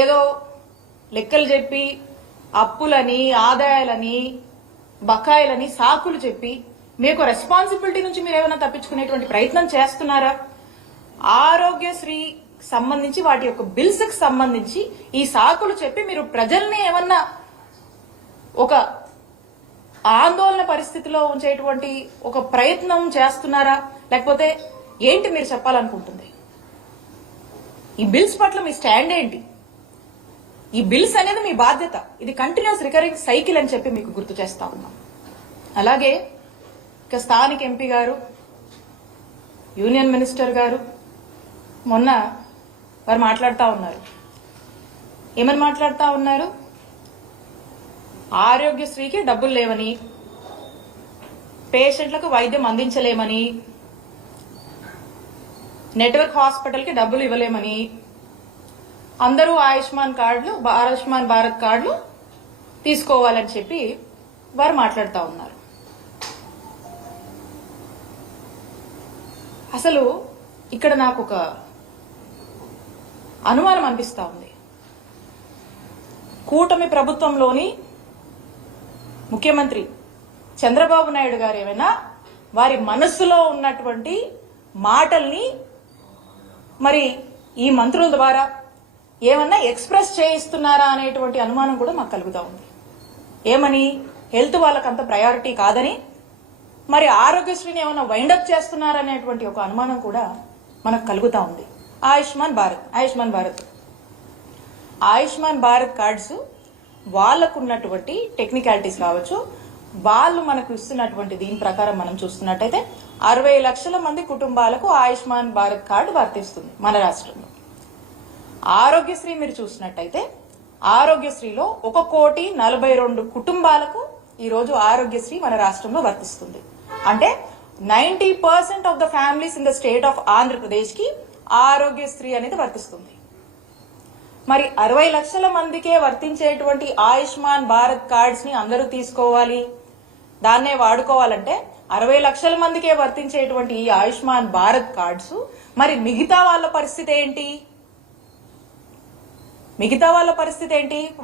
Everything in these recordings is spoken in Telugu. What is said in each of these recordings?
ఏదో లెక్కలు చెప్పి అప్పులని ఆదాయాలని బకాయిలని సాకులు చెప్పి మీకు రెస్పాన్సిబిలిటీ నుంచి మీరు ఏమైనా తప్పించుకునేటువంటి ప్రయత్నం చేస్తున్నారా? ఆరోగ్యశ్రీ సంబంధించి వాటి యొక్క బిల్స్ కి సంబంధించి ఈ సాకులు చెప్పి మీరు ప్రజల్ని ఏమన్నా ఒక ఆందోళన పరిస్థితిలో ఉంచేటువంటి ఒక ప్రయత్నం చేస్తున్నారా? లేకపోతే ఏంటి మీరు చెప్పాలనుకుంటుంది? ఈ బిల్స్ పట్ల మీ స్టాండ్ ఏంటి? ఈ బిల్స్ అనేది మీ బాధ్యత. ఇది కంటిన్యూస్ రికరింగ్ సైకిల్ అని చెప్పి మీకు గుర్తు చేస్తా ఉన్నాం. అలాగే ఇక స్థానిక ఎంపీ గారు, యూనియన్ మినిస్టర్ గారు మొన్న వారు మాట్లాడుతూ ఉన్నారు. ఏమని మాట్లాడుతూ ఉన్నారు? ఆరోగ్యశ్రీకి డబ్బులు లేవని, పేషెంట్లకు వైద్యం అందించలేమని, నెట్వర్క్ హాస్పిటల్కి డబ్బులు ఇవ్వలేమని, అందరూ ఆయుష్మాన్ భారత్ కార్డులు తీసుకోవాలని చెప్పి వారు మాట్లాడుతూ ఉన్నారు. అసలు ఇక్కడ నాకు ఒక అనుమానం అనిపిస్తా ఉంది. కూటమి ప్రభుత్వంలోని ముఖ్యమంత్రి చంద్రబాబు నాయుడు గారు ఏమైనా వారి మనస్సులో ఉన్నటువంటి మాటల్ని మరి ఈ మంత్రుల ద్వారా ఏమన్నా ఎక్స్ప్రెస్ చేయిస్తున్నారా అనేటువంటి అనుమానం కూడా మాకు కలుగుతా ఉంది. ఏమని? హెల్త్ వాళ్ళకంత ప్రయారిటీ కాదని, మరి ఆరోగ్యశ్రీని ఏమైనా వైండప్ చేస్తున్నారనేటువంటి ఒక అనుమానం కూడా మనకు కలుగుతా ఉంది. ఆయుష్మాన్ భారత్ కార్డ్స్ వాళ్ళకున్నటువంటి టెక్నికాలిటీస్ కావచ్చు, వాళ్ళు మనకు ఇస్తున్నటువంటి దీని ప్రకారం మనం చూస్తున్నట్టయితే 60 లక్షల మంది కుటుంబాలకు ఆయుష్మాన్ భారత్ కార్డు వర్తిస్తుంది మన రాష్ట్రంలో. ఆరోగ్యశ్రీ మీరు చూసినట్టయితే ఆరోగ్యశ్రీలో 1,42,00,000 కుటుంబాలకు ఈ రోజు ఆరోగ్యశ్రీ మన రాష్ట్రంలో వర్తిస్తుంది. అంటే 90% of the families in the state of Andhra Pradesh కి ఆరోగ్యశ్రీ అనేది వర్తిస్తుంది. మరి 60 లక్షల మందికే వర్తించేటువంటి ఆయుష్మాన్ భారత్ కార్డ్స్ ని అందరూ తీసుకోవాలి, దాన్నే వాడుకోవాలంటే 60 లక్షల మందికే వర్తించేటువంటి ఈ ఆయుష్మాన్ భారత్ కార్డ్స్ మరి మిగతా వాళ్ళ పరిస్థితి ఏంటి?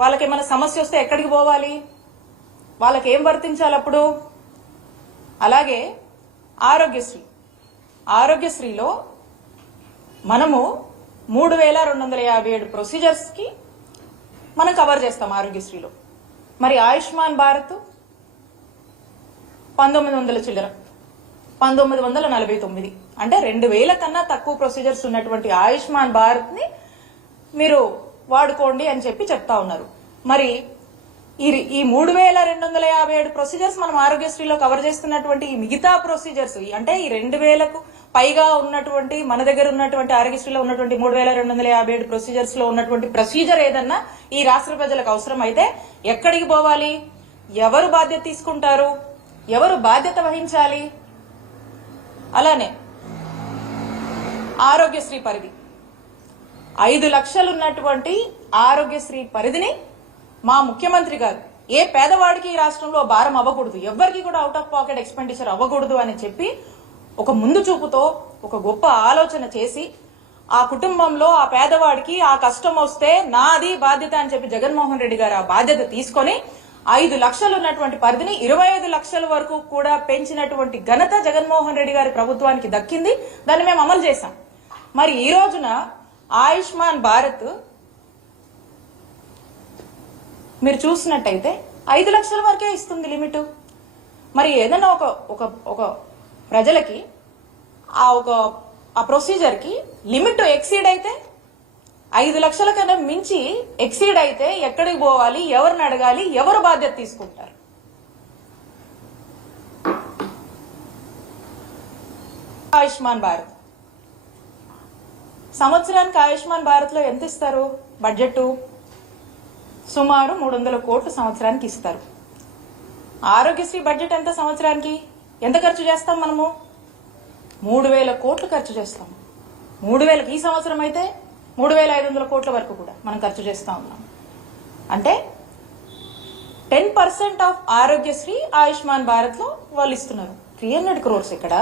వాళ్ళకి ఏమైనా సమస్య వస్తే ఎక్కడికి పోవాలి? వాళ్ళకి ఏం వర్తించాలి అప్పుడు? అలాగే ఆరోగ్యశ్రీలో మనము 3,257 ప్రొసీజర్స్ కి మనం కవర్ చేస్తాం ఆరోగ్యశ్రీలో. మరి ఆయుష్మాన్ భారత్ 1900 చిల్లర, 1949, అంటే 2,000 కన్నా తక్కువ ప్రొసీజర్స్ ఉన్నటువంటి ఆయుష్మాన్ భారత్ ని మీరు వాడుకోండి అని చెప్పి చెప్తా ఉన్నారు. మరి ఈ 3,257 ప్రొసీజర్స్ మనం ఆరోగ్యశ్రీలో కవర్ చేస్తున్నటువంటి ఈ మిగతా ప్రొసీజర్స్, అంటే ఈ 2,000కు పైగా ఉన్నటువంటి మన దగ్గర ఉన్నటువంటి ఆరోగ్యశ్రీలో ఉన్నటువంటి 3,257 ప్రొసీజర్స్ లో ఉన్నటువంటి ప్రొసీజర్ ఏదన్నా ఈ రాష్ట్ర ప్రజలకు అవసరం అయితే ఎక్కడికి పోవాలి? ఎవరు బాధ్యత తీసుకుంటారు? ఎవరు బాధ్యత వహించాలి? అలానే ఆరోగ్యశ్రీ పరిధి 5 లక్షలు ఉన్నటువంటి ఆరోగ్యశ్రీ పరిధిని మా ముఖ్యమంత్రి గారు ఏ పేదవాడికి ఈ రాష్ట్రంలో భారం అవ్వకూడదు, ఎవరికి కూడా అవుట్ ఆఫ్ పాకెట్ ఎక్స్పెండిచర్ అవ్వకూడదు అని చెప్పి ఒక ముందు చూపుతో ఒక గొప్ప ఆలోచన చేసి ఆ కుటుంబంలో ఆ పేదవాడికి ఆ కష్టం వస్తే నాది బాధ్యత అని చెప్పి జగన్మోహన్ రెడ్డి గారు ఆ బాధ్యత తీసుకొని 5 లక్షలు ఉన్నటువంటి పరిధిని 25 లక్షల వరకు కూడా పెంచినటువంటి ఘనత జగన్మోహన్ రెడ్డి గారి ప్రభుత్వానికి దక్కింది. దాన్ని మేము అమలు చేశాం. మరి ఈ రోజున ఆయుష్మాన్ భారత్ మీరు చూసినట్టయితే 5 లక్షల వరకే ఇస్తుంది లిమిట్. మరి ఏదైనా ఒక ప్రజలకి ఆ ప్రొసీజర్ కి లిమిట్ ఎక్సీడ్ అయితే 5 లక్షల కన్నా మించి ఎక్సీడ్ అయితే ఎక్కడికి పోవాలి? ఎవరిని అడగాలి? ఎవరు బాధ్యత తీసుకుంటారు? ఆయుష్మాన్ భారత్ సంవత్సరానికి ఆయుష్మాన్ భారత్ లో ఎంత ఇస్తారు? బడ్జెట్ సుమారు 300 కోట్లు సంవత్సరానికి ఇస్తారు. ఆరోగ్యశ్రీ బడ్జెట్ ఎంత సంవత్సరానికి? ఎంత ఖర్చు చేస్తాం మనము? 3,000 కోట్లు ఖర్చు చేస్తాం. 3,000 ఈ సంవత్సరం అయితే 3,500 కోట్ల వరకు కూడా మనం ఖర్చు చేస్తా ఉన్నాం. అంటే 10% ఆఫ్ ఆరోగ్యశ్రీ ఆయుష్మాన్ భారత్ లో వాళ్ళు ఇస్తున్నారు. 300 crores ఎక్కడ?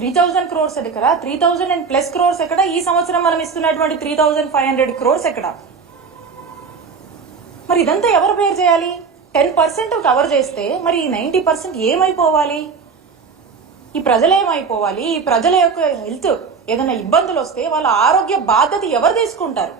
3,000 crores ఎక్కడ? 3,000+ crores ఎక్కడ? ఈ సంవత్సరం మనం ఇస్తున్నటువంటి 3,500 crores ఎక్కడ? మరి ఇదంతా ఎవరు పేరు చేయాలి? 10% కవర్ చేస్తే మరి 90% ఏమైపోవాలి? ఈ ప్రజలు ఏమైపోవాలి? ఈ ప్రజల యొక్క హెల్త్ ఏదైనా ఇబ్బందులు వస్తే వాళ్ళ ఆరోగ్య బాధ్యత ఎవరు తీసుకుంటారు?